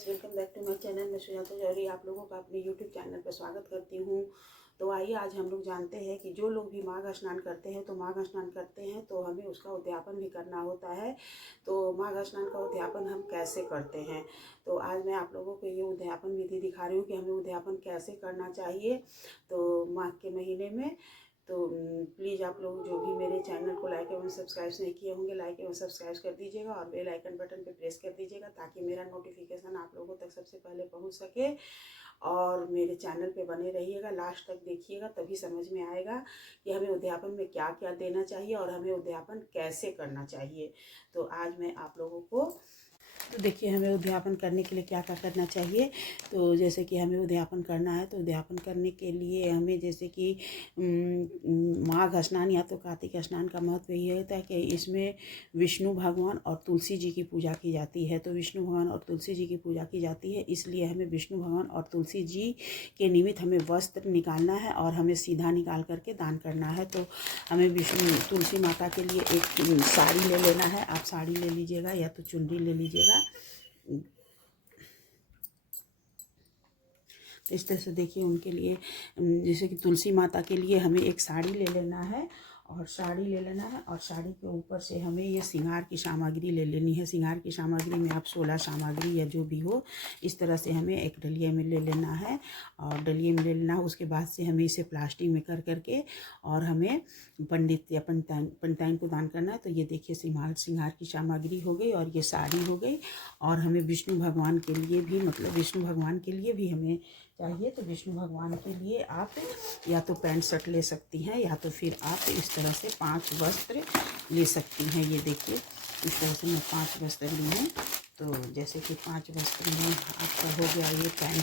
Guys, welcome back to my channel. मैं सुजाता जौहरी आप लोगों का अपने यूट्यूब चैनल पर स्वागत करती हूँ। तो आइए आज हम लोग जानते हैं कि जो लोग भी माघ स्नान करते हैं तो माघ स्नान करते हैं तो हमें उसका उद्यापन भी करना होता है। तो माघ स्नान का उद्यापन हम कैसे करते हैं, तो आज मैं आप लोगों को ये उद्यापन विधि दिखा रही हूँ कि हमें उद्यापन कैसे करना चाहिए। तो माघ के महीने में तो प्लीज़ आप लोग जो भी मेरे चैनल को लाइक एवं सब्सक्राइब नहीं किए होंगे, लाइक एवं सब्सक्राइब कर दीजिएगा और बेल आइकन बटन पे प्रेस कर दीजिएगा ताकि मेरा नोटिफिकेशन आप लोगों तक सबसे पहले पहुंच सके। और मेरे चैनल पे बने रहिएगा, लास्ट तक देखिएगा, तभी समझ में आएगा कि हमें उद्यापन में क्या क्या देना चाहिए और हमें उद्यापन कैसे करना चाहिए। तो आज मैं आप लोगों को तो देखिए हमें उद्यापन करने के लिए क्या क्या करना चाहिए। तो जैसे कि हमें उद्यापन करना है तो उद्यापन करने के लिए हमें जैसे कि माघ स्नान या तो कार्तिक स्नान का महत्व ये होता है कि इसमें विष्णु भगवान और तुलसी जी की पूजा की जाती है। तो विष्णु भगवान और तुलसी जी की पूजा की जाती है, इसलिए हमें विष्णु भगवान और तुलसी जी के निमित्त हमें वस्त्र निकालना है और हमें सीधा निकाल करके दान करना है। तो हमें विष्णु तुलसी माता के लिए एक साड़ी ले लेना है। आप साड़ी ले लीजिएगा या तो चुनरी ले लीजिएगा। तो इस तरह से देखिए उनके लिए जैसे कि तुलसी माता के लिए हमें एक साड़ी ले लेना है और साड़ी ले लेना है और साड़ी के ऊपर से हमें ये श्रृंगार की सामग्री ले लेनी है। श्रृंगार की सामग्री में आप 16 सामग्री या जो भी हो इस तरह से हमें एक डलिया में ले लेना है और डलिया में ले लेना है। उसके बाद से हमें इसे प्लास्टिक में कर करके और हमें पंडित या पंडिताइन को दान करना है। तो ये देखिए श्रृंगार की सामग्री हो गई और ये साड़ी हो गई। और हमें विष्णु भगवान के लिए भी विष्णु भगवान के लिए भी हमें चाहिए। तो विष्णु भगवान के लिए आप या तो पैंट शर्ट ले सकती हैं या तो फिर आप इस तरह से 5 वस्त्र ले सकती हैं। ये देखिए इस तरह से मैं 5 वस्त्र ली हूँ। तो जैसे कि 5 वस्त्र में आपका हो गया ये पैंट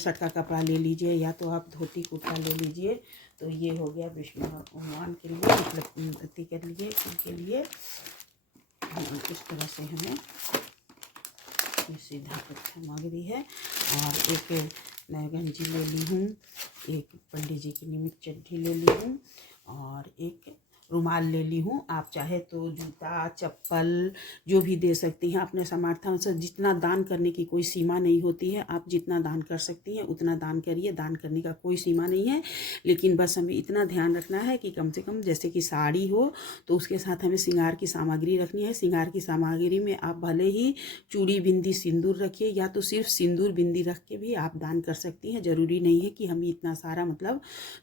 शर्ट का कपड़ा ले लीजिए या तो आप धोती कुर्ता ले लीजिए। तो ये हो गया विष्णु भगवान के लिए, मतलब अति कर लिए उनके लिए। इस तरह से हमें सीधा सामग्री है और एक मैं गंजी ले ली हूँ, एक पंडित जी की निमित्त चड्ढी ले ली हूँ और एक रुमाल ले ली हूँ। आप चाहे तो जूता चप्पल जो भी दे सकती हैं अपने सामर्थ्य से। जितना दान करने की कोई सीमा नहीं होती है, आप जितना दान कर सकती हैं उतना दान करिए। दान करने का कोई सीमा नहीं है, लेकिन बस हमें इतना ध्यान रखना है कि कम से कम जैसे कि साड़ी हो तो उसके साथ हमें श्रृंगार की सामग्री रखनी है। श्रृंगार की सामग्री में आप भले ही चूड़ी बिंदी सिंदूर रखिए या तो सिर्फ सिंदूर बिंदी रख के भी आप दान कर सकती हैं। ज़रूरी नहीं है कि हम इतना सारा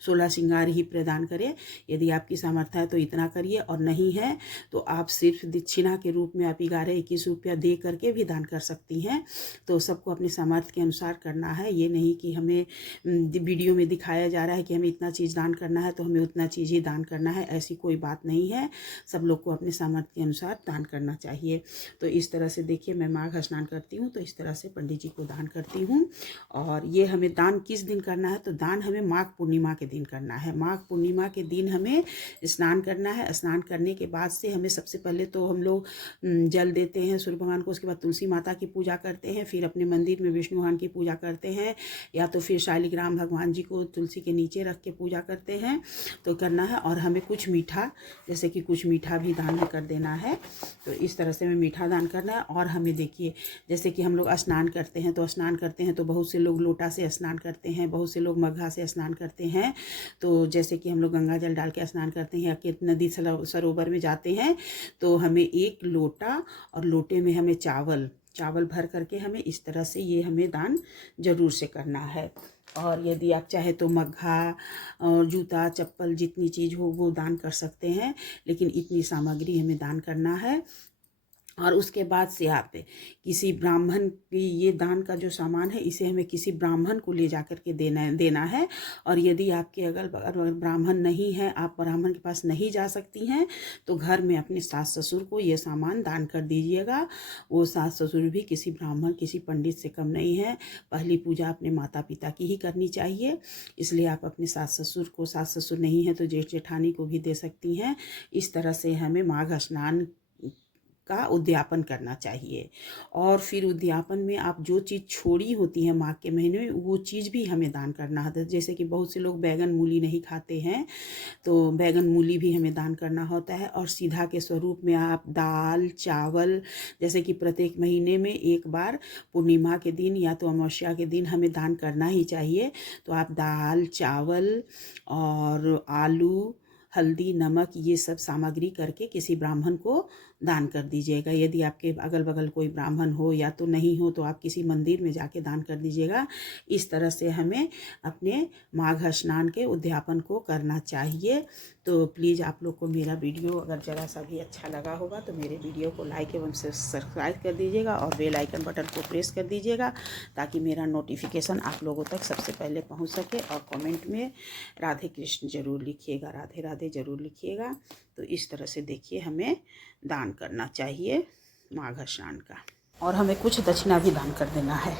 16 श्रृंगार ही प्रदान करें। यदि आपकी सामर्थ्य है तो इतना करिए और नहीं है तो आप सिर्फ दक्षिणा के रूप में आप 11-21 रुपया दे करके भी दान कर सकती हैं। तो सबको अपने सामर्थ्य के अनुसार करना है। ये नहीं कि हमें वीडियो में दिखाया जा रहा है कि हमें इतना चीज़ दान करना है तो हमें उतना चीज़ ही दान करना है, ऐसी कोई बात नहीं है। सब लोग को अपने सामर्थ्य के अनुसार दान करना चाहिए। तो इस तरह से देखिए मैं माघ स्नान करती हूँ तो इस तरह से पंडित जी को दान करती हूँ। और ये हमें दान किस दिन करना है, तो दान हमें माघ पूर्णिमा के दिन करना है। माघ पूर्णिमा के दिन हमें स्नान करना है। स्नान करने के बाद से हमें सबसे पहले तो हम लोग जल देते हैं सूर्य भगवान को। उसके बाद तुलसी माता की पूजा करते हैं, फिर अपने मंदिर में विष्णु भगवान की पूजा करते हैं या तो फिर शालिग्राम भगवान जी को तुलसी के नीचे रख के पूजा करते हैं। तो करना है और हमें कुछ मीठा जैसे कि कुछ मीठा भी दान कर देना है। तो इस तरह से हमें मीठा दान करना है। और हमें देखिए जैसे कि हम लोग स्नान करते हैं तो बहुत से लोग लोटा से स्नान करते हैं, बहुत से लोग मग्घा से स्नान करते हैं। तो जैसे कि हम लोग गंगा जल डाल के स्नान करते हैं या कि नदी सरोवर में जाते हैं तो हमें एक लोटा और लोटे में हमें चावल भर करके हमें इस तरह से ये हमें दान जरूर से करना है। और यदि आप चाहे तो मग्घा और जूता चप्पल जितनी चीज़ हो वो दान कर सकते हैं, लेकिन इतनी सामग्री हमें दान करना है। और उसके बाद से आप किसी ब्राह्मण की ये दान का जो सामान है इसे हमें किसी ब्राह्मण को ले जा कर के देना है। और यदि आपके अगल बगल ब्राह्मण नहीं है, आप ब्राह्मण के पास नहीं जा सकती हैं, तो घर में अपने सास ससुर को ये सामान दान कर दीजिएगा। वो सास ससुर भी किसी ब्राह्मण किसी पंडित से कम नहीं है। पहली पूजा अपने माता पिता की ही करनी चाहिए, इसलिए आप अपने सास ससुर नहीं है तो जेठ जेठानी को भी दे सकती हैं। इस तरह से हमें माघ स्नान का उद्यापन करना चाहिए। और फिर उद्यापन में आप जो चीज़ छोड़ी होती है माघ के महीने में, वो चीज़ भी हमें दान करना होता है। जैसे कि बहुत से लोग बैगन मूली नहीं खाते हैं, तो बैगन मूली भी हमें दान करना होता है। और सीधा के स्वरूप में आप दाल चावल, जैसे कि प्रत्येक महीने में एक बार पूर्णिमा के दिन या तो अमावस्या के दिन हमें दान करना ही चाहिए। तो आप दाल चावल और आलू, हल्दी, नमक, ये सब सामग्री करके किसी ब्राह्मण को दान कर दीजिएगा। यदि आपके अगल बगल कोई ब्राह्मण हो या तो नहीं हो, तो आप किसी मंदिर में जाके दान कर दीजिएगा। इस तरह से हमें अपने माघ स्नान के उद्यापन को करना चाहिए। तो प्लीज़ आप लोग को मेरा वीडियो अगर ज़रा सा भी अच्छा लगा होगा तो मेरे वीडियो को लाइक एवं सब्सक्राइब कर दीजिएगा और बेल आइकन बटन को प्रेस कर दीजिएगा, ताकि मेरा नोटिफिकेशन आप लोगों तक सबसे पहले पहुंच सके। और कमेंट में राधे कृष्ण ज़रूर लिखिएगा, राधे राधे ज़रूर लिखिएगा। तो इस तरह से देखिए हमें दान करना चाहिए माघ स्नान का, और हमें कुछ दक्षिणा भी दान कर देना है।